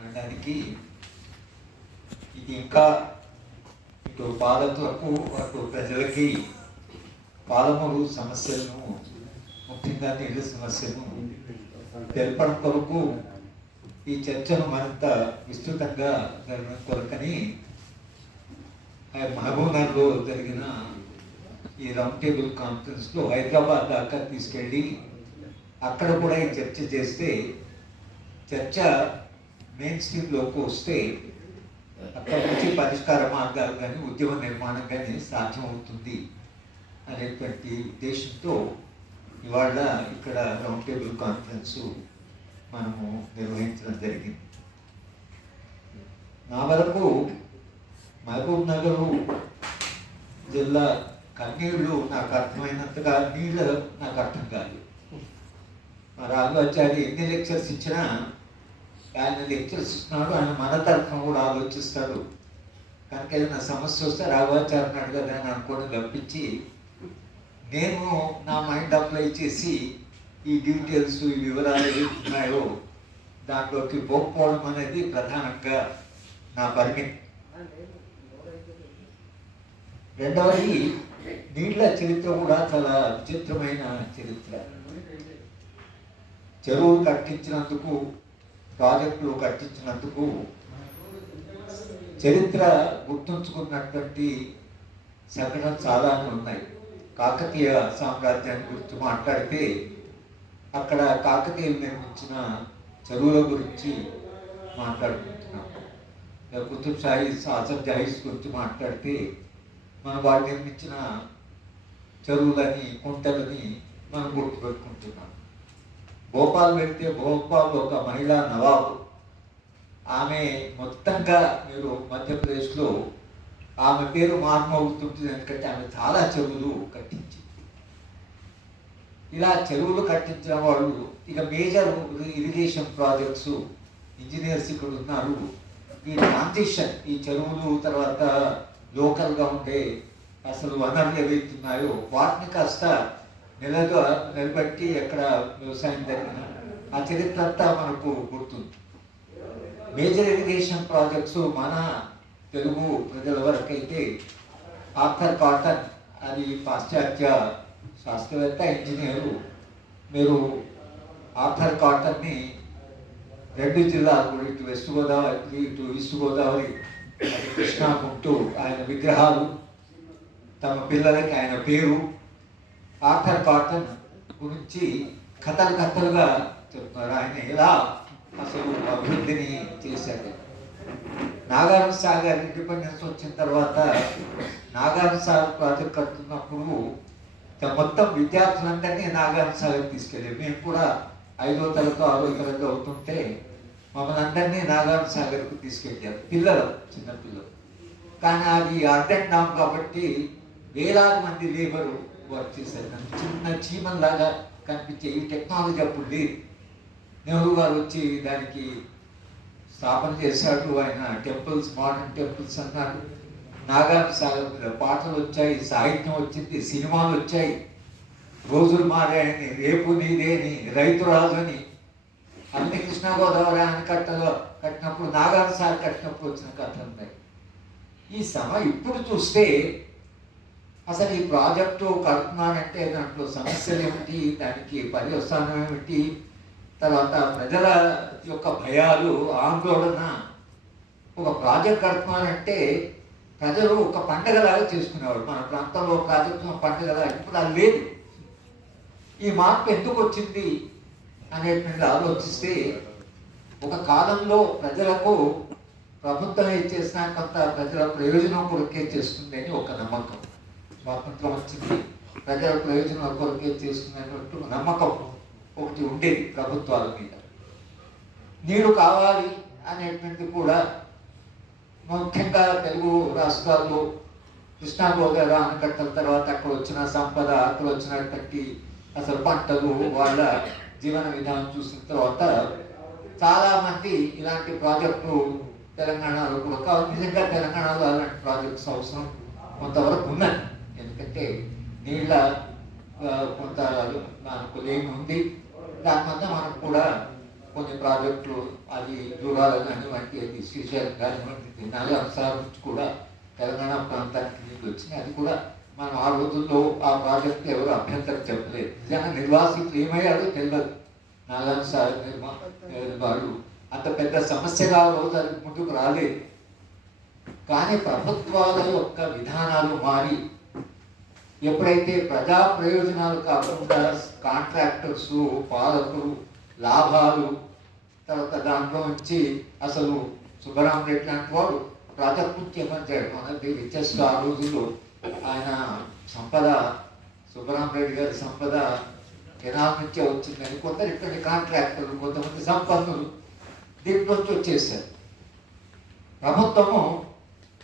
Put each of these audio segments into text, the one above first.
అనడానికి ఇది ఇంకా ఇటు పాలకులకు అటు ప్రజలకి పాలమూరు సమస్యలను, ముఖ్యంగా నీళ్ళ సమస్యను తెలపడం కొరకు ఈ చర్చను మరింత విస్తృతంగా జరగడం కొరకని మహబూబ్నగర్లో జరిగిన ఈ రౌండ్ టేబుల్ కాన్ఫరెన్స్లో హైదరాబాద్ దాకా తీసుకెళ్ళి అక్కడ కూడా ఈ చర్చ చేస్తే చర్చ మెయిన్ స్ట్రీమ్లోకి వస్తే అక్కడ నుంచి పరిష్కార మార్గాలు కానీ ఉద్యమ నిర్మాణం కానీ సాధ్యమవుతుంది అనేటువంటి ఉద్దేశంతో ఇవాళ ఇక్కడ రౌండ్ టేబుల్ కాన్ఫరెన్సు మనము నిర్వహించడం జరిగింది. నా వరకు మహబూబ్నగర్ జిల్లా కన్నీళ్ళు నాకు అర్థమైనంతగా నీళ్ళు నాకు అర్థం కాదు. మా రాఘవాచార్య ఎన్ని లెక్చర్స్ ఇచ్చినా ఆయన లెక్చర్స్ ఇస్తున్నాడు, ఆయన మన తరఫున కూడా ఆలోచిస్తాడు. కనుక ఏదైనా సమస్య వస్తే రాఘవాచార్యని అడగదు అని అనుకోని తప్పించి నేను నా మైండ్ అప్లై చేసి ఈ డీటెయిల్స్, ఈ వివరాలు ఏమున్నాయో దాంట్లోకి పోకపోవడం అనేది ప్రధానంగా నా పరిమితి. రెండవది, నీళ్ళ చరిత్ర కూడా చాలా విచిత్రమైన చరిత్ర. చెరువులు కట్టించినందుకు, ప్రాజెక్టులు కట్టించినందుకు చరిత్ర గుర్తుంచుకున్నటువంటి సంఘటనలు చాలానే ఉన్నాయి. కాకతీయ సామ్రాజ్యాన్ని గురించి మాట్లాడితే అక్కడ కాకతీయులు నిర్మించిన చెరువుల గురించి మాట్లాడుకుంటున్నాం. కుతుబ్ షాహీ, ఆసఫ్ జహీస్ గురించి మాట్లాడితే మనం వాళ్ళు నిర్మించిన చెరువులని, కుంటలని మనం గుర్తుపెట్టుకుంటున్నాం. భోపాల్ వెళ్తే భోపాల్ ఒక మహిళా నవాబు, ఆమె మొత్తంగా మీరు మధ్యప్రదేశ్లో ఆమె పేరు మార్మవుతుంటుంది, ఎందుకంటే ఆమె చాలా చెరువులు కట్టించింది. ఇలా చెరువులు కట్టించిన వాళ్ళు ఇక మేజర్ ఇరిగేషన్ ప్రాజెక్ట్స్ ఇంజనీర్స్ ఇక్కడ ఉన్నారు. ఈ ట్రాన్సిషన్, ఈ చెరువులు తర్వాత లోకల్గా ఉండే అసలు వనరులు ఏవైతున్నాయో వాటిని కాస్త నిలబెట్టి ఎక్కడ వ్యవసాయం జరిగిన ఆ చరిత్ర అంతా మనకు గుర్తుంది. మేజర్ ఇరిగేషన్ ప్రాజెక్ట్స్ మన తెలుగు ప్రజల వరకైతే ఆర్థర్ కాటన్, అది పాశ్చాత్య శాస్త్రవేత్త, ఇంజనీరు. మీరు ఆర్థర్ కాటన్ని 2 జిల్లాలు, ఇటు వెస్ట్ గోదావరి ఇటు ఈస్ట్ గోదావరి, కృష్ణా, గుంటూరు, ఆయన విగ్రహాలు, తమ పిల్లలకి ఆయన పేరు, ఆర్థర్ కాటన్ గురించి కథలుగా చెప్తున్నారు. ఆయన ఎలా అసలు అభివృద్ధిని చేశాడు. నాగార్జున సాగర్ ఇండిపెండెన్స్ వచ్చిన తర్వాత నాగార్జున సాగర్ ప్రాజెక్ట్ కడుతున్నప్పుడు మొత్తం విద్యార్థులందరినీ నాగార్జున సాగర్ తీసుకెళ్ళారు. మేము కూడా 5వ తరగతి 6వ తరగతి అవుతుంటే మమ్మల్ని అందరినీ నాగార్జున సాగర్కు తీసుకెళ్ళారు, పిల్లలు, చిన్నపిల్లలు. కానీ అది అర్జెంట్ నామ్ కాబట్టి వేలాది మంది లేబరు వర్క్ చేశారు. చిన్న చీమల్లాగా కనిపించే ఈ టెక్నాలజీ అప్పుడు లేదు. నెహ్రూ గారు వచ్చి దానికి స్థాపన చేశాడు. ఆయన టెంపుల్స్, మోడర్న్ టెంపుల్స్ అన్నాడు. నాగార్జున సాగర్ మీద పాటలు వచ్చాయి, సాహిత్యం వచ్చింది, సినిమాలు వచ్చాయి. రోజులు మారాయని, రేపు నీదేని, రైతు రాజు అని, అన్ని కృష్ణా గోదావరి ఆనకట్టలో కట్టినప్పుడు, నాగార్జున సాగర్ కట్టినప్పుడు వచ్చిన కథలు ఉన్నాయి. ఇప్పుడు చూస్తే అసలు ఈ ప్రాజెక్టు కడుతున్నానంటే దాంట్లో సమస్యలు ఏమిటి, దానికి పర్యవసానం ఏమిటి, తర్వాత ప్రజల యొక్క భయాలు, ఆందోళన. ఒక ప్రాజెక్ట్ కడుతున్నానంటే ప్రజలు ఒక పండగలాగా చేసుకునేవాడు. మన ప్రాంతంలో ప్రాజెక్టు పండగలా, ఇప్పుడు అది లేదు. ఈ మార్పు ఎందుకు వచ్చింది అనేటువంటి ఆలోచిస్తే, ఒక కాలంలో ప్రజలకు ప్రభుత్వం చేసినా కొంత ప్రజల ప్రయోజనం కొరకే చేస్తుంది అని ఒక నమ్మకం. స్వాతంత్రం వచ్చింది, ప్రజల ప్రయోజనం కొరకే చేస్తున్నట్టు నమ్మకం ఒకటి ఉండేది ప్రభుత్వాల మీద. నీరు కావాలి అనేటువంటిది కూడా ముఖ్యంగా తెలుగు రాష్ట్రాల్లో కృష్ణా గోదావరి ఆనకట్టల తర్వాత అక్కడ వచ్చిన సంపద, అక్కడ వచ్చినటువంటి అసలు పంటలు, వాళ్ళ జీవన విధానం చూసిన తర్వాత చాలామంది ఇలాంటి ప్రాజెక్టు తెలంగాణలో కూడా కావాలి. నిజంగా తెలంగాణలో అలాంటి ప్రాజెక్ట్స్ అవసరం కొంతవరకు ఉన్నది. ఎందుకంటే నీళ్ళ కొంత మనకు లేని ఉంది. దాని వల్ల మనం కూడా కొన్ని ప్రాజెక్టులు అది దూరాలు కానివ్వంటి అది శ్రీశైలం కానివ్వంటి నాలుగు నుంచి కూడా తెలంగాణ ప్రాంతానికి నీళ్ళు వచ్చినాయి. అది కూడా మనం ఆ రోజుల్లో ఆ ప్రాజెక్టు ఎవరు అభ్యంతరం చెప్పలేదు. నిజంగా నిర్వాసితులు ఏమయ్యారో తెలియదు. నాలుగు వాళ్ళు అంత పెద్ద సమస్యగా ఆ రోజు అది ముందుకు రాలేదు. కానీ ప్రభుత్వాల యొక్క విధానాలు మారి ఎప్పుడైతే ప్రజా ప్రయోజనాలు కాకుండా కాంట్రాక్టర్స్, పాలకులు, లాభాలు, తర్వాత దాంట్లో నుంచి అసలు సుబ్బరామరెడ్డి లాంటి వాడు ప్రాజెక్ట్ చేయడం అనేది రిచెస్ట్. ఆ రోజుల్లో ఆయన సంపద, సుబ్బరామరెడ్డి గారి సంపద జనాల నుంచే వచ్చిందని కొందరు ఇటువంటి కాంట్రాక్టర్లు, కొంతమంది సంపన్నులు దీంట్లోంచి వచ్చేసారు. ప్రభుత్వము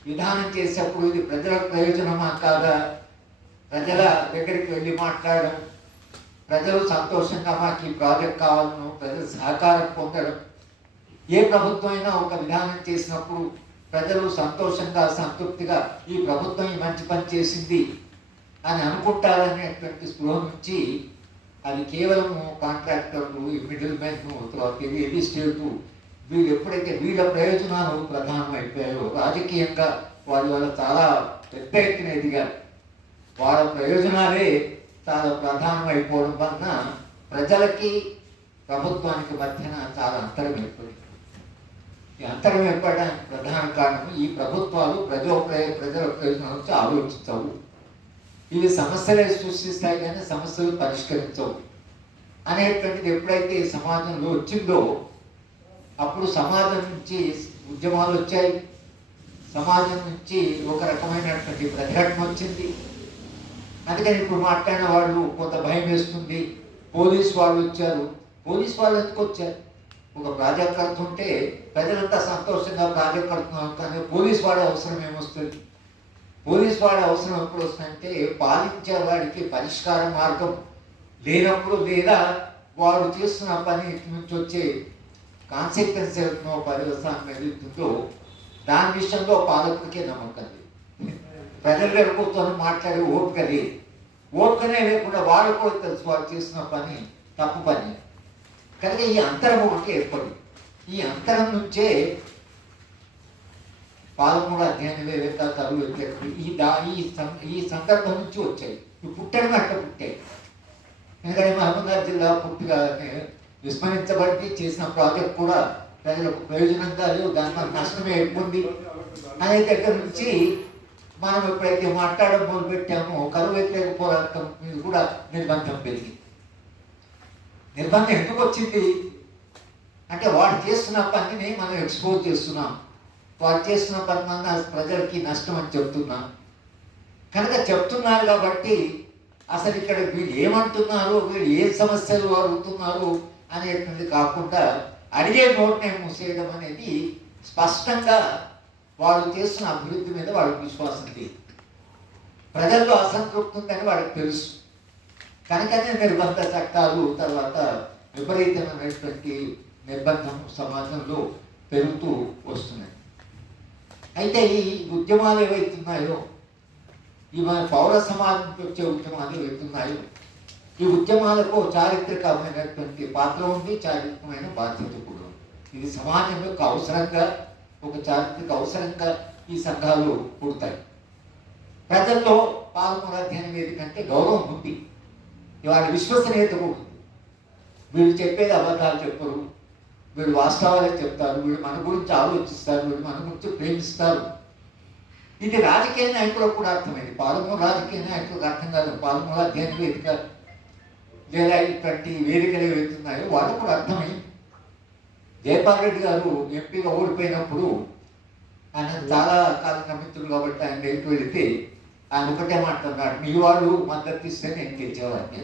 విధానం చేసేప్పుడు ఇది ప్రజల ప్రయోజనమా కాదా, ప్రజల దగ్గరికి వెళ్ళి మాట్లాడడం, ప్రజలు సంతోషంగా మాకు ఈ ప్రాజెక్ట్ కావాలను ప్రజల సహకారం పొందడం. ఏ ప్రభుత్వం అయినా ఒక విధానం చేసినప్పుడు ప్రజలు సంతోషంగా సంతృప్తిగా ఈ ప్రభుత్వం ఈ మంచి పని చేసింది అని అనుకుంటారనేటువంటి స్పృహ నుంచి అది కేవలం కాంట్రాక్టర్లు, మిడిల్ మెన్, తర్వాత ఏది స్టేటు, వీళ్ళు ఎప్పుడైతే వీళ్ళ ప్రయోజనాలు ప్రధానం అయిపోయాయో రాజకీయంగా వాళ్ళ చాలా పెద్ద ఎత్తున ఎదిగారు. వాళ్ళ ప్రయోజనాలే చాలా ప్రధానం అయిపోవడం వలన ప్రజలకి ప్రభుత్వానికి మధ్యన చాలా అంతరం ఏర్పడింది. ఈ అంతరం ఏర్పడడానికి ప్రధాన కారణం ఈ ప్రభుత్వాలు ప్రజల ప్రయోజనాల నుంచి ఆలోచించవు. ఇవి సమస్యలే సృష్టిస్తాయి కానీ సమస్యలు పరిష్కరించవు అనేటువంటిది ఎప్పుడైతే సమాజంలో వచ్చిందో అప్పుడు సమాజం నుంచి ఉద్యమాలు వచ్చాయి. సమాజం నుంచి ఒక రకమైనటువంటి ప్రతిఘటన వచ్చింది. అందుకని ఇప్పుడు మాట్లాడిన వాళ్ళు కొంత భయం వేస్తుంది. పోలీసు వాళ్ళు వచ్చారు. పోలీసు వాళ్ళు ఎందుకు వచ్చారు? ఒక ప్రాజెక్ట్ కడుతుంటే ప్రజలంతా సంతోషంగా ప్రాజెక్ట్ కడుతున్నాం, కానీ పోలీసు వాడి అవసరం ఏమొస్తుంది? పోలీసు వాడి అవసరం ఎప్పుడు వస్తుందంటే పాలించే వాడికి పరిష్కార మార్గం లేనప్పుడు, లేదా వాడు చేస్తున్న పని నుంచి వచ్చే కాన్సిక్వెన్స్ అవుతుందో, పర్యవసానం ఏదైతుందో దాని విషయంలో పాలకుడికే నమ్మకం లేదు. ప్రజలు వెళ్ళిపోతాను మాట్లాడే ఓపిక లేదు. ఓపికనే లేకుండా వాడు కూడా తెలుసు వాడు చేస్తున్న పని తప్పు పని. కనుక ఈ అంతరం ఒకటి ఏర్పడి ఈ అంతరం నుంచే 13 అధ్యాయం కరువు ఈ సందర్భం నుంచి వచ్చాయి. ఇవి పుట్టడం అట్ట పుట్టాయి. ఎందుకంటే మహబూబ్నగర్ జిల్లా పూర్తిగా విస్మరించబడి చేసిన ప్రాజెక్ట్ కూడా ప్రజలకు ప్రయోజనంగా లేవు, దానివల్ల నష్టమే ఎక్కువంది అనే దగ్గర నుంచి మనం ఎప్పుడైతే మాట్లాడడం మొదలుపెట్టామో కరువు వ్యతిరేక పోరాటం మీద కూడా నిర్బంధం పెరిగింది. నిర్బంధం ఎందుకు వచ్చింది అంటే వాడు చేస్తున్న పనిని మనం ఎక్స్పోజ్ చేస్తున్నాం, వాడు చేస్తున్న పని మన ప్రజలకి నష్టం అని చెప్తున్నాం. కనుక చెప్తున్నారు కాబట్టి అసలు ఇక్కడ వీళ్ళు ఏమంటున్నారు, వీళ్ళు ఏ సమస్యలు అడుగుతున్నారు అనేటువంటిది కాకుండా అడిగే నోట్నే మూసేయడం అనేది స్పష్టంగా వాళ్ళు చేస్తున్న అభివృద్ధి మీద వాళ్ళకి విశ్వాసం లేదు. ప్రజల్లో అసంతృప్తి ఉందని వాళ్ళకి తెలుసు. కనుకనే నిర్బంధ చట్టాలు, తర్వాత విపరీతమైనటువంటి నిర్బంధం సమాజంలో పెరుగుతూ వస్తున్నాయి. అయితే ఈ ఉద్యమాలు ఏవైతున్నాయో, ఈ మన పౌర సమాజం వచ్చే ఉద్యమాలు ఏవైతున్నాయో, ఈ ఉద్యమాలకు చారిత్రకమైనటువంటి పాత్ర ఉంది, చారిత్రకమైన బాధ్యత కూడా ఉంది. ఇది సమాజం యొక్క అవసరంగా, ఒక చారిత్రక అవసరంగా ఈ సంఘాలు పుడతాయి. ప్రజల్లో 13 అధ్యాయం వేదికంటే గౌరవం ఉంది, ఇవాళ విశ్వసనీయత కూడా ఉంది. వీళ్ళు చెప్పేది అబద్ధాలు చెప్పరు, వీళ్ళు వాస్తవాలే చెప్తారు, వీళ్ళు మన గురించి ఆలోచిస్తారు, వీళ్ళు మన గురించి ప్రేమిస్తారు. ఇది రాజకీయ నాయకులకు కూడా అర్థమైంది. 13 రాజకీయ నాయకులకు అర్థం కాదు. 13 అధ్యాయం వేదిక లేదా ఇటువంటి వేదికలు ఏవైతున్నాయో వాళ్ళకు కూడా అర్థమైంది. జయపాల్ రెడ్డి గారు ఎంపీగా ఓడిపోయినప్పుడు ఆయన చాలా కాలంగా మిత్రులు కాబట్టి ఆయన దగ్గరికి వెళితే ఆయన ఒకటే మాట్లాడుతున్నాడు, మీ వాళ్ళు మద్దతు ఇస్తే నేను గెలిచేవాడిని,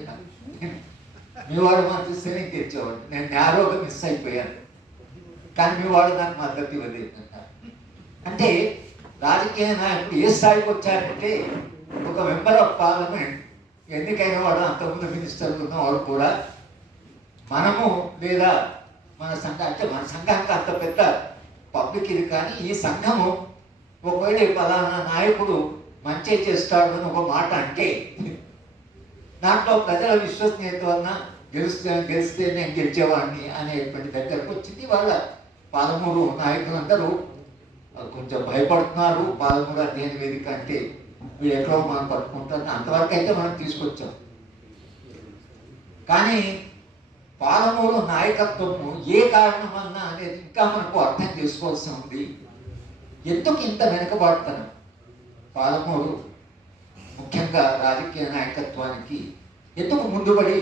మీ వాడు మద్దతు ఇస్తే నేను గెలిచేవాడిని, నేను నేరోగా మిస్ అయిపోయాను, కానీ మీ వాడు నాకు మద్దతు ఇవ్వలేదు. అంటే రాజకీయ నాయకుడు ఏ స్థాయికి వచ్చారంటే ఒక మెంబర్ ఆఫ్ పార్లమెంట్ ఎన్నికైన వాడు, అంతకుముందు మినిస్టర్లు ఉన్నవాడు కూడా మనము లేదా మన సంఘం అంటే మన సంఘానికి అంత పెద్ద పబ్లిక్ ఇది, కానీ ఈ సంఘము ఒకవేళ పలానా నాయకుడు మంచి చేస్తాడు అని ఒక మాట అంటే దాంట్లో ప్రజల విశ్వసనీయత వలన గెలిస్తే నేను గెలిచేవాడిని అనేటువంటి దగ్గరకు వచ్చింది. వాళ్ళ పాలమూరు నాయకులందరూ కొంచెం భయపడుతున్నారు. పాలమూరు అధ్యయన వేదిక అంటే వీళ్ళు ఎక్కడో మనం పట్టుకుంటారు, అంతవరకు అయితే మనం తీసుకొచ్చాం. కానీ పాలమూరు నాయకత్వము ఏ కారణం వల్ల అనేది ఇంకా మనకు అర్థం చేసుకోవాల్సి ఉంది. ఎందుకు ఇంత వెనుకబాటుతనం? పాలమూరు ముఖ్యంగా రాజకీయ నాయకత్వానికి ఎందుకు ముందుపడి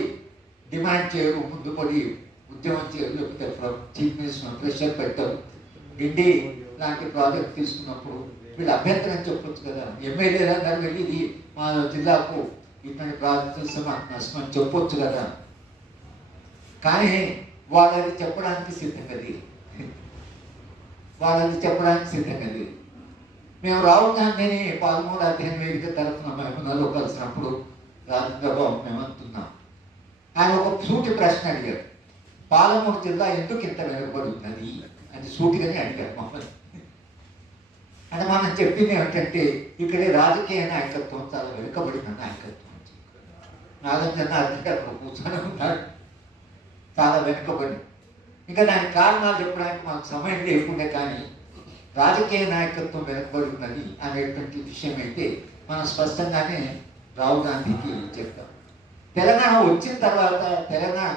డిమాండ్ చేయరు, ముందుపడి ఉద్యమం చేయరు, లేకపోతే చీఫ్ మినిస్టర్ ప్రెషర్ పెట్టరు? డిండి లాంటి ప్రాజెక్ట్ తీసుకున్నప్పుడు వీళ్ళు అభ్యంతరం చెప్పొచ్చు కదా. ఎమ్మెల్యేలు అందరూ వెళ్ళి ఇది మా జిల్లాకు ఇటువంటి ప్రాజెక్ట్ చూస్తే మాకు నష్టం అని చెప్పొచ్చు కదా. కానీ వాళ్ళది చెప్పడానికి సిద్ధంగా లేదు. మేము రాహుల్ గాంధీని పాలమూరు అధ్యయన వేదిక తరఫున మహబూబ్నగర్లో కలిసినప్పుడు రాజేంద్రబాబు మేమంటున్నాం, ఆయన ఒక సూటి ప్రశ్న అడిగారు, పాలమూరు జిల్లా ఎందుకు ఇంత వెనుకబడుతున్నది అని సూటిగానే అడిగారు మమ్మల్ని. అంటే మనం చెప్పింది ఏమిటంటే ఇక్కడే రాజకీయ నాయకత్వం చాలా వెనుకబడిన నాయకత్వం. నాగార్జున అక్కడ కూర్చొని ఉన్నాడు, చాలా వెనుకబడి. ఇంకా దానికి కారణాలు చెప్పడానికి మాకు సమయం లేకుండా, కానీ రాజకీయ నాయకత్వం వెనుకబడి ఉన్నది అనేటువంటి విషయం అయితే మనం స్పష్టంగానే రాహుల్ గాంధీకి చెప్తాం. తెలంగాణ వచ్చిన తర్వాత, తెలంగాణ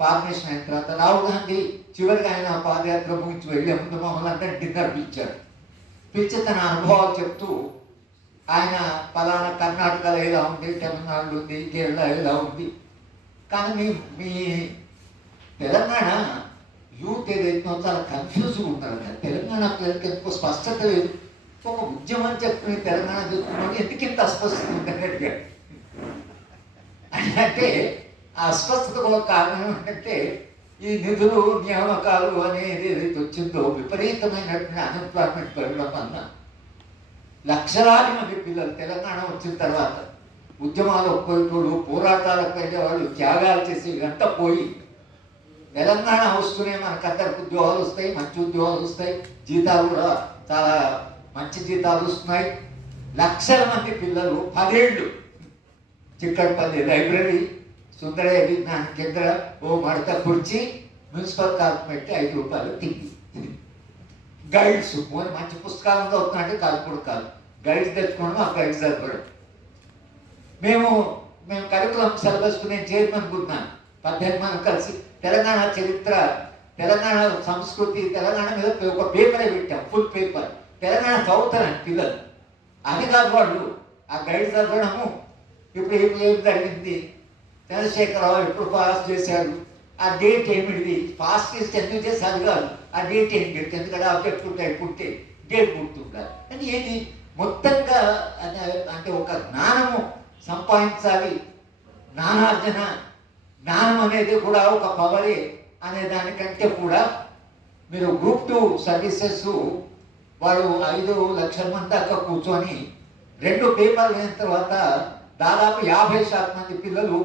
ఫార్మేషన్ అయిన తర్వాత రాహుల్ గాంధీ చివరిగా ఆయన పాదయాత్ర ముగించి వెళ్ళే ముందు మమ్మల్ని అందరూ డిన్నర్ పిలిచి తన అనుభవాలు చెప్తూ ఆయన పలానా కర్ణాటకలో ఎలా ఉంది, తమిళనాడులో ఉంది, కేరళ ఎలా ఉంది, కానీ మీ తెలంగాణ యూత్ ఏదైతే చాలా కన్ఫ్యూజ్గా ఉంటారు కదా, తెలంగాణ పిల్లలకి ఎందుకో స్పష్టత లేదు. ఒక ఉద్యమం చెప్పిన తెలంగాణ చెప్తున్నాడు, ఎందుకు ఇంత అస్పష్టత ఉందని అడిగాడు. అంటే ఆ అస్పష్టత ఒక కారణం ఏంటంటే ఈ నిధులు నియామకాలు అనేది ఏదైతే వచ్చిందో విపరీతమైనటువంటి అన్ఎంప్లాయ్మెంట్ పెరగడం వల్ల లక్షలాది మంది పిల్లలు తెలంగాణ వచ్చిన తర్వాత ఉద్యమాలకు పోయేటోళ్ళు, పోరాటాలకు వెళ్ళేవాళ్ళు, త్యాగాలు చేసి ఇదంతా పోయి తెలంగాణ వస్తూనే మనకందరికి ఉద్యోగాలు వస్తాయి, మంచి ఉద్యోగాలు వస్తాయి, జీతాలు కూడా చాలా మంచి జీతాలు వస్తున్నాయి. లక్షల మంది పిల్లలు 10 ఏళ్ళు చిక్కడపల్లి లైబ్రరీ, సుందరయ్య విజ్ఞాన కేంద్ర, ఓ మడత కుర్చీ, మున్సిపల్ కార్పొరేట్ 5 రూపాయలు తిండి, గైడ్స్ మంచి పుస్తకాలు అవుతుందంటే కాదు కూడా కాదు, గైడ్స్ తెచ్చుకోవడం, ఆ గైడ్స్ చదవడం. మేము కరికులం సిలబస్ నేను చైర్మన్ అనుకుంటున్నాను. 18 మంది కలిసి తెలంగాణ చరిత్ర, తెలంగాణ సంస్కృతి, తెలంగాణ మీద ఒక పేపరే పెట్టాం, ఫుల్ పేపర్. తెలంగాణ చదువుతారండి పిల్లలు, అది కాదు వాళ్ళు ఆ గైడ్ చదవడము. ఇప్పుడు ఏం జరిగింది, చంద్రశేఖరరావు ఎప్పుడు పాస్ చేశారు, ఆ డేట్ ఏమిటిది, పాస్ చేస్తే ఎందుకు చేసి అది కాదు, ఆ డేట్ ఏం పెట్టి, ఎందుకంటే ఆబ్జెక్ట్ ఉంటాయి, పుట్టే డేట్ గుర్తుంటారు. కానీ ఏది మొత్తంగా అంటే ఒక జ్ఞానము సంపాదించాలి, జ్ఞానం అనేది కూడా ఒక పవరే అనే దానికంటే కూడా మీరు గ్రూప్ 2 సర్వీసెస్ వాడు 5 లక్షల మంది దాకా కూర్చొని 2 పేపర్లు అయిన తర్వాత దాదాపు 50% మంది పిల్లలు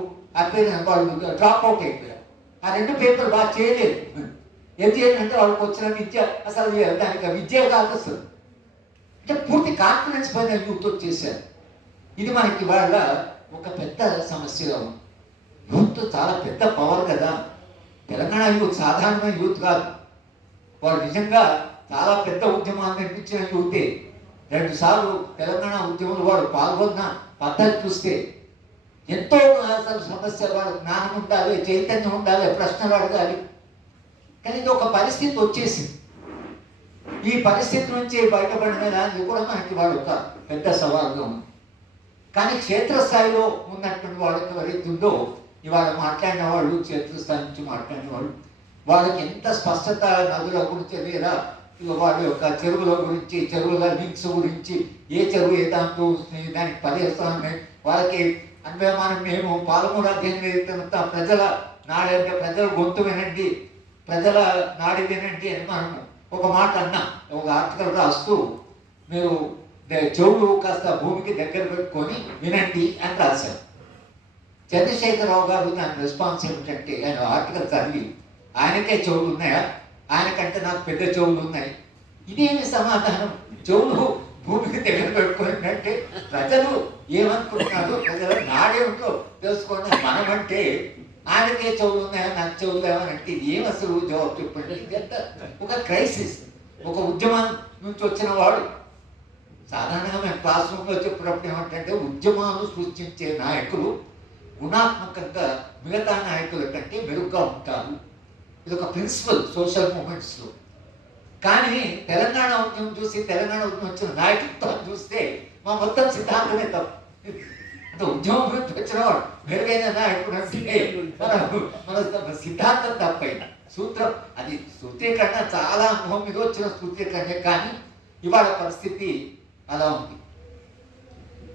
వాళ్ళు డ్రాప్ అవుట్ అయిపోయారు. ఆ 2 పేపర్లు బాగా చేయలేదు. ఎందుకంటే వాళ్ళకి వచ్చిన విద్య అసలు దానికి విద్య కాదు అసలు, అంటే పూర్తి కాన్ఫిడెన్స్ పైన యూత్ వచ్చేసారు. ఇది మనకి వాళ్ళ ఒక పెద్ద సమస్యగా ఉంది. యూత్ చాలా పెద్ద పవర్ కదా. తెలంగాణ యూత్ సాధారణమైన యూత్ కాదు, వాడు నిజంగా చాలా పెద్ద ఉద్యమాన్ని నడిపించిన యూతే. 2 సార్లు తెలంగాణ ఉద్యమంలో వాడు పాల్గొన్న పద్ధతి చూస్తే ఎంతో అసలు సమస్య, వాడు జ్ఞానం ఉండాలి, చైతన్యం ఉండాలి, ప్రశ్నలు అడగాలి. కానీ ఇది ఒక పరిస్థితి వచ్చేసింది. ఈ పరిస్థితి నుంచి బయటపడడానికి కూడా మనకి వాడు ఒక పెద్ద సవాలుగా ఉంది. కానీ క్షేత్రస్థాయిలో ఉన్నటువంటి వాళ్ళకి ఎవరైతే ఉందో, ఇవాళ మాట్లాడిన వాళ్ళు క్షేత్రస్థాయి నుంచి మాట్లాడిన వాళ్ళు, వాళ్ళకి ఎంత స్పష్టత నదుల గురించి లేదా వాళ్ళ యొక్క చెరువుల గురించి, చెరువుల లింక్స్ గురించి, ఏ చెరువు ఏ దాంతో దానికి పర్యవసానం వాళ్ళకి అనుభవమానం. మేము పాలమూరు అధ్యయనం ప్రజల నాడి అంటే ప్రజల గొంతు వినండి, ప్రజల నాడి వినండి అని మనము ఒక మాట అన్నా, ఒక ఆర్టికల్ రాస్తూ మీరు చెవులు కాస్త భూమికి దగ్గర పెట్టుకొని వినండి అని రాశారు. చంద్రశేఖరరావు గారు దాని రెస్పాన్స్ ఏమిటంటే, ఆయన ఆర్టికల్ చదివి ఆయనకే చెవులు ఉన్నాయా, ఆయనకంటే నాకు పెద్ద చెవులు ఉన్నాయి, ఇదేమి సమాధానం, చెవులు భూమికి దగ్గర పెట్టుకున్నట్టే ప్రజలు ఏమనుకుంటున్నారు, ప్రజల నాడేమిటో తెలుసుకోండి. మనమంటే ఆయనకే చెవులు ఉన్నాయో నాకు చెవులు లేవో అంటే ఇది ఏం అసలు జవాబు చెప్పండి. ఇదంతా ఒక క్రైసిస్. ఒక ఉద్యమం నుంచి వచ్చిన వాడు. సాధారణంగా మేము క్లాస్ రూమ్లో చెప్పినప్పుడు ఏమంటే ఉద్యమాలు సృష్టించే నాయకులు గుణాత్మకంగా మిగతా నాయకుల కంటే మెరుగ్గా ఉంటారు. ఇది ఒక ప్రిన్సిపల్ సోషల్ మూమెంట్స్లో. కానీ తెలంగాణ ఉద్యమం చూసి తెలంగాణ ఉద్యమం వచ్చిన నాయకత్వం చూస్తే మా మొత్తం సిద్ధాంతమే తప్పు. అంటే ఉద్యమం గురించి వచ్చినవాడు మెరుగైన నాయకుడు అంటే మన సిద్ధాంతం తప్పైన సూత్రం. అది సూత్రీకరణ చాలా అనుభవం మీద వచ్చిన సూత్రీకరణ, కానీ ఇవాళ పరిస్థితి అలా ఉంది.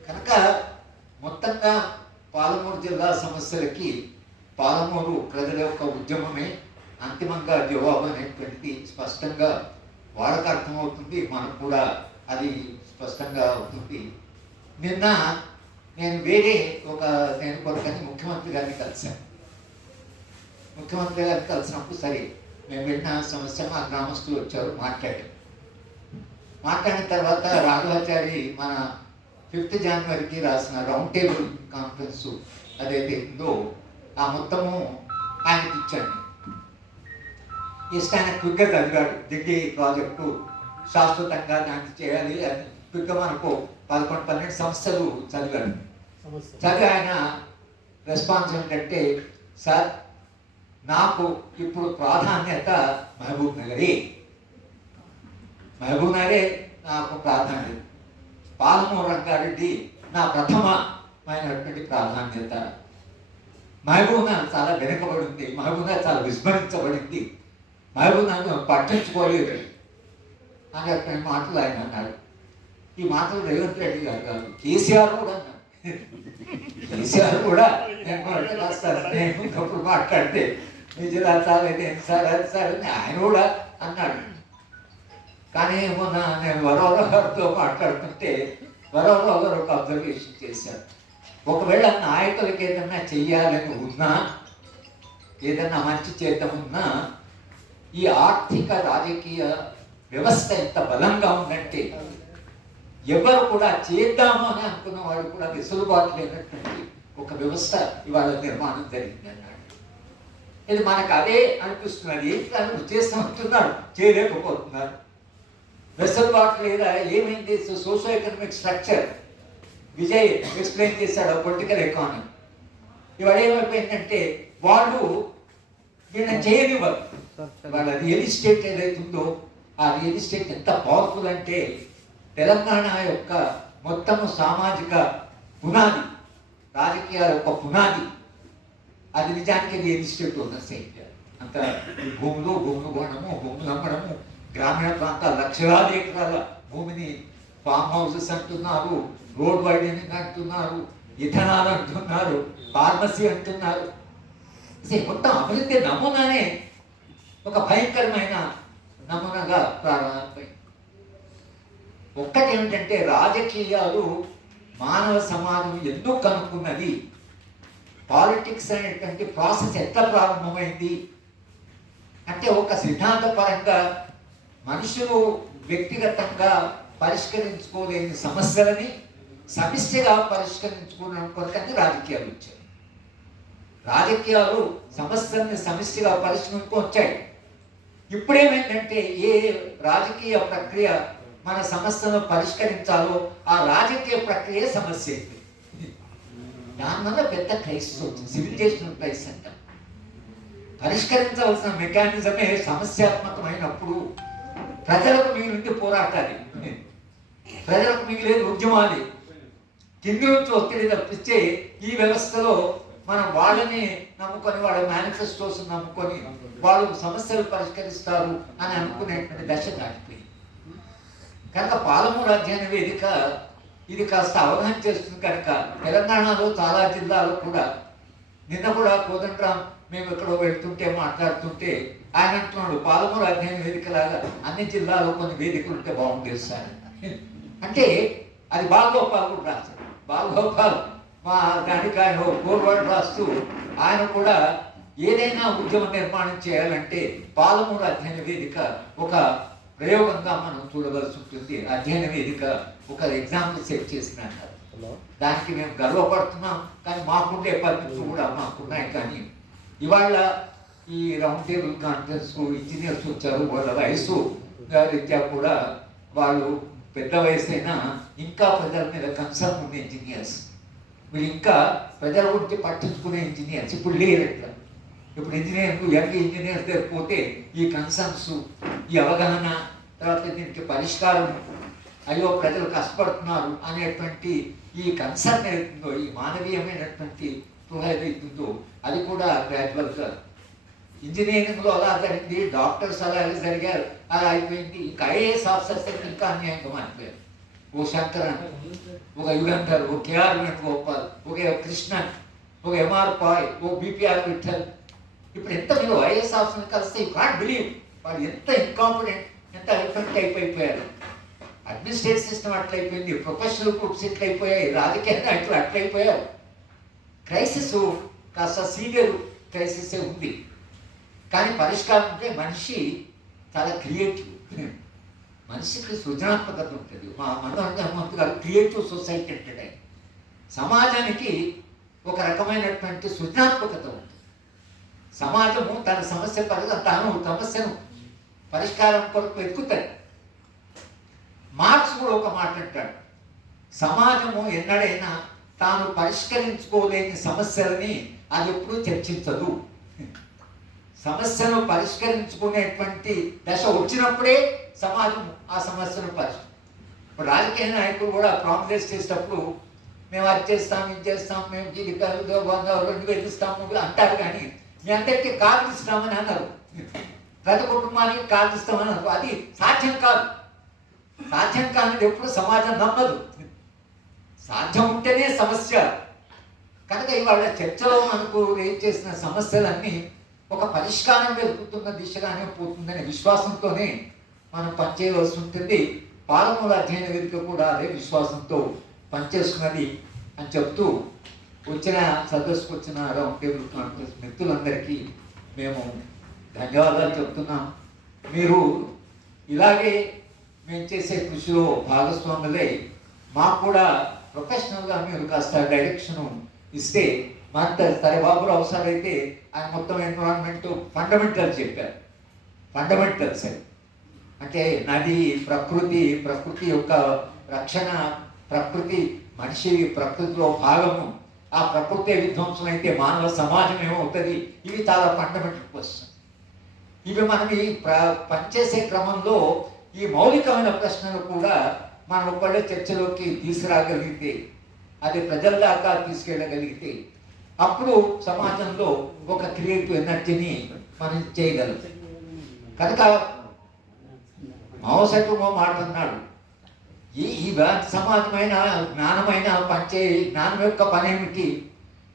కనుక మొత్తంగా పాలమూరు జిల్లా సమస్యలకి పాలమూరు ప్రజల యొక్క ఉద్యమమే అంతిమంగా జవాబు అనేటువంటిది స్పష్టంగా వాళ్ళకి అర్థమవుతుంది, మనకు కూడా అది స్పష్టంగా అవుతుంది. నిన్న నేను కొరకని ముఖ్యమంత్రి గారిని కలిశాను. ముఖ్యమంత్రి గారిని కలిసినప్పుడు సరే మేము విన్న సమస్య మా గ్రామస్తులు వచ్చారు, మాట్లాడిన తర్వాత రాఘవాచారి మన 5th జనవరికి రాసిన రౌండ్ టేబుల్ కాన్ఫరెన్స్ అదైతే ఉందో ఆ మొత్తము ఆయనకి ఇచ్చాను. ఇస్తే ఆయన క్విక్గా చదివాడు. దిడ్డి ప్రాజెక్టు శాశ్వతంగా దాన్ని చేయాలి అని క్విక్గా మనకు 11-12 సంస్థలు చదివాడు. చదివి ఆయన రెస్పాన్స్ ఏంటంటే, సార్ నాకు ఇప్పుడు ప్రాధాన్యత మహబూబ్ నగరే నాకు ప్రాధాన్యత, పాలమూరు రంగారెడ్డి నా ప్రథమమైనటువంటి ప్రాధాన్యత. మహబూబ్ నగర్ చాలా వెనుకబడింది, మహబూబ్ నగర్ చాలా విస్మరించబడింది, మహబూబ్ నగర్ పట్టించుకోలేదు అనేటువంటి మాటలు ఆయన అన్నాడు. ఈ మాటలు రేవంత్ రెడ్డి గారు కాదు, కేసీఆర్ కూడా అన్నాడు. కేసీఆర్ కూడా నేను ఒకప్పుడు మాట్లాడితే నిజంగా చాలా సార్ అది సార్ అని ఆయన కూడా అన్నాడు. కానీ మొన్న నేను వరవరావు గారితో మాట్లాడుతుంటే వరవరావు గారు ఒక అబ్జర్వేషన్ చేశారు. ఒకవేళ నాయకులకి ఏదన్నా చెయ్యాలని ఉన్నా, ఏదన్నా మంచి చేద్దామున్నా, ఈ ఆర్థిక రాజకీయ వ్యవస్థ ఎంత బలంగా ఉందంటే ఎవరు కూడా చేద్దాము అని అనుకున్న వాడు కూడా వెసులుబాటు లేనటువంటి ఒక వ్యవస్థ ఇవాళ నిర్మాణం జరిగింది అన్నాడు. ఇది మనకు అదే అనిపిస్తున్నది. ఏంటి చేస్తామంటున్నారు, చేయలేకపోతున్నారు. వెసులుబాటు లేదా ఏమైంది? Socio economic structure Vijay explain చేశాడు, పొలిటికల్ ఎకానమీ. ఇవాళ ఏమైపోయిందంటే వాళ్ళు వీళ్ళని చేయనివ్వరు. వాళ్ళ రియల్ ఎస్టేట్ ఏదైతుందో ఆ రియల్ ఎస్టేట్ ఎంత పవర్ఫుల్ అంటే తెలంగాణ యొక్క మొత్తము సామాజిక పునాది, రాజకీయాల యొక్క పునాది అది నిజానికి రియల్ ఎస్టేట్ ఉన్న స్టేట్. అంత భూములు కొనడము, భూములు అమ్మడము, గ్రామీణ ప్రాంతాల లక్షలాది ఎకరాల భూమిని ఫామ్ హౌసెస్ అంటున్నారు, రోడ్ వైడనింగ్ అంటున్నారు, ఇథనాల్ అంటున్నారు, ఫార్మసీ అంటున్నారు. మొత్తం అభివృద్ధి నమూనానే ఒక భయంకరమైన నమూనాగా ప్రారంభమైంది. ఒక్కటి ఏమిటంటే రాజకీయాలు మానవ సమాజం ఎందుకు కనుక్కున్నది, పాలిటిక్స్ అనేటువంటి ప్రాసెస్ ఎట్లా ప్రారంభమైంది అంటే ఒక సిద్ధాంతపరంగా మనుషులు వ్యక్తిగతంగా పరిష్కరించుకోలేని సమస్యలని సమిష్టిగా పరిష్కరించుకోవడం కొరకని రాజకీయాలు వచ్చాయి. రాజకీయాలు సమస్యల్ని సమిష్టిగా పరిష్కరించుకొచ్చాయి. ఇప్పుడేమైందంటే ఏ రాజకీయ ప్రక్రియ మన సమస్యను పరిష్కరించాలో ఆ రాజకీయ ప్రక్రియ సమస్య అయింది. దానివల్ల పెద్ద క్రైసిస్ వచ్చింది, సివిలైజేషనల్ క్రైసిస్ అంటాం. పరిష్కరించవలసిన మెకానిజమే సమస్యాత్మకమైనప్పుడు ప్రజలకు మిగిలింది పోరాటాలి, ప్రజలకు మిగిలేదు ఉద్యమాలి. కింది నుంచి ఒత్తిడి తప్పిస్తే ఈ వ్యవస్థలో మనం వాళ్ళని నమ్ముకొని వాళ్ళ మేనిఫెస్టోస్ నమ్ముకొని వాళ్ళు సమస్యలు పరిష్కరిస్తారు అని అనుకునేటువంటి దశ దాటిపోయింది. కనుక పాలమూరు అధ్యయన వేదిక ఇది కాస్త అవగాహన చేస్తుంది. కనుక తెలంగాణలో చాలా జిల్లాలు కూడా నిన్న కూడా కోదండరాం మేము ఎక్కడో వెళ్తుంటే మాట్లాడుతుంటే ఆయన అంటున్నాడు, పాలమూరు అధ్యయన వేదిక లాగా అన్ని జిల్లాలో కొన్ని వేదికలు ఉంటే బాగుండేది సార్ అంటే అది బాలగోపాల్ కూడా రాశాడు. బాలగోపాల్ మా దానికి ఆయన ఫోర్వర్డ్ రాస్తూ ఆయన కూడా ఏదైనా ఉద్యమ నిర్మాణం చేయాలంటే పాలమూరు అధ్యయన వేదిక ఒక ప్రయోగంగా మనం చూడవలసి ఉంటుంది. అధ్యయన వేదిక ఒక ఎగ్జాంపుల్ సెట్ చేసినట్టు దానికి మేము గర్వపడుతున్నాం. కానీ మాకుండే పరిస్థితులు కూడా మాకున్నాయి. కానీ ఇవాళ ఈ రౌండ్ టేబుల్ కాన్ఫరెన్స్ ఇంజనీర్స్ వచ్చారు, వాళ్ళ వయసు రీత్యా కూడా వాళ్ళు పెద్ద వయసు అయినా ఇంకా ప్రజల మీద కన్సర్న్ ఉన్న ఇంజనీర్స్, వీళ్ళు ఇంకా ప్రజల గురించి పట్టించుకునే ఇంజనీర్స్ ఇప్పుడు లేరు. ఎట్లా ఇప్పుడు ఇంజనీర్లు యంగ్ ఇంజనీర్స్ దగ్గర పోతే ఈ కన్సర్న్స్, ఈ అవగాహన, తర్వాత దీనికి పరిష్కారం, అయ్యో ప్రజలు కష్టపడుతున్నారు అనేటువంటి ఈ కన్సర్న్ ఏదైతుందో, ఈ మానవీయమైనటువంటి స్పృహ ఏదైతుందో అది కూడా గ్రాడ్యువల్గా ఇంజనీరింగ్లో అలా జరిగింది, డాక్టర్స్ అలా జరిగారు, అలా అయిపోయింది. ఇంకా ఐఏఎస్ ఆఫీసర్స్ ఇంకా అన్యాయంగా మారిపోయారు. ఓ శంకరన్, ఒక యుగంధర్, ఓ కేఆర్ వేణుగోపాల్, ఒక కృష్ణన్, ఒక ఎంఆర్ పాయ్, ఓ బిపిఆర్ విఠల్, ఇప్పుడు ఎంత మీరు ఐఏఎస్ ఆఫీసర్ని కలిస్తే యూ కాంట్ బిలీవ్ వాళ్ళు ఎంత ఇన్కాంపిటెంట్, ఎంత ఎఫెక్ట్ అయిపోయారు. అడ్మినిస్ట్రేటివ్ సిస్టమ్ అట్లయిపోయింది, ప్రొఫెషనల్ గ్రూప్స్ ఇట్లయిపోయాయి, రాజకీయ నాయకులు అట్లయిపోయారు. క్రైసిస్ కాస్త సీవియర్ క్రైసిసే ఉంది, కానీ పరిష్కారం అంటే మనిషి చాలా క్రియేటివ్, మనిషికి సృజనాత్మకత ఉంటుంది. మా మనోహర్ గారు క్రియేటివ్ సొసైటీ అంటే సమాజానికి ఒక రకమైనటువంటి సృజనాత్మకత ఉంటుంది. సమాజము తన సమస్య పరంగా తాను సమస్యను పరిష్కారం కొరకు వెతుకుతాడు. మార్క్స్ కూడా ఒక మాట అంటాడు, సమాజము ఎన్నడైనా తాను పరిష్కరించుకోలేని సమస్యలని అది ఎప్పుడూ చర్చించదు. సమస్యను పరిష్కరించుకునేటువంటి దశ వచ్చినప్పుడే సమాజం ఆ సమస్యను ఇప్పుడు రాజకీయ నాయకులు కూడా ప్రామిస్ చేసేటప్పుడు మేము అది చేస్తాం, ఇది చేస్తాం, మేము ఇది 2,000 ఇస్తాము అంటారు, కానీ మీ అందరికీ కార్డు ఇస్తామని అన్నారు, ప్రతి కుటుంబానికి కార్డు ఇస్తామని అన్నారు. అది సాధ్యం కాదు. సాధ్యం కానిది ఎప్పుడు సమాజం నమ్మదు. సాధ్యం ఉంటేనే సమస్య. కనుక ఇవాళ చర్చలో మనకు రేజ్ చేసిన సమస్యలన్నీ ఒక పరిష్కారం వెతుకుతున్న దిశగానే పోతుందనే విశ్వాసంతోనే మనం పనిచేయవలసి ఉంటుంది. పాలమూల అధ్యయన వేదిక కూడా అదే విశ్వాసంతో పనిచేస్తున్నది అని చెప్తూ, వచ్చిన సదస్సుకు వచ్చిన రౌండ్ టేబుల్ కాన్ఫరెన్స్ మిత్రులందరికీ మేము ధన్యవాదాలు చెప్తున్నాం. మీరు ఇలాగే మేము చేసే కృషిలో భాగస్వాములై మాకు కూడా ప్రొఫెషనల్గా మీరు కాస్త డైరెక్షన్ ఇస్తే మన సరే బాబురావు సార్ అయితే ఆయన మొత్తం ఎన్విరాన్మెంట్ ఫండమెంటల్స్ చెప్పారు. ఫండమెంటల్స్ అంటే నది, ప్రకృతి యొక్క రక్షణ, ప్రకృతి మనిషి ప్రకృతిలో భాగము, ఆ ప్రకృతి విధ్వంసం అయితే మానవ సమాజం ఏమవుతుంది, ఇవి చాలా ఫండమెంటల్ క్వశ్చన్. ఇవి మనం ఈ పనిచేసే క్రమంలో ఈ మౌలికమైన ప్రశ్నలు కూడా మనం ఒక్కడే చర్చలోకి తీసుకురాగలిగితే, అది ప్రజల దాకా తీసుకెళ్ళగలిగితే అప్పుడు సమాజంలో ఒక క్రియేటివ్ ఎనర్జీని మనం చేయగలం. కనుక మావోసెట్టు మాట అన్నాడు, ఈ సమాజమైన జ్ఞానమైన జ్ఞానం యొక్క పని ఏమిటి?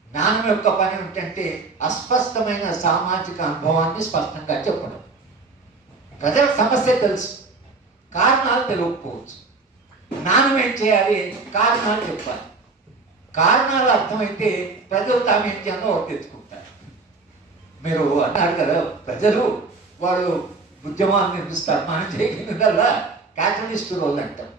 జ్ఞానం యొక్క పని ఏమిటంటే అస్పష్టమైన సామాజిక అనుభవాన్ని స్పష్టంగా చెప్పడం. ప్రజల సమస్య తెలుసు, కారణాలు తెలియకపోవచ్చు. జ్ఞానం ఏం చేయాలి? కారణాలు చెప్పాలి. కారణాలు అర్థమైతే ప్రజలు తాము ఏం చేయాలో తెచ్చుకుంటారు. మీరు అన్నారు కదా, ప్రజలు వాళ్ళు ఉద్యమాలు నిర్మిస్తారు, మనం చేయగలిగినల్లా క్యాటలిస్ట్ రోల్ అంటాం.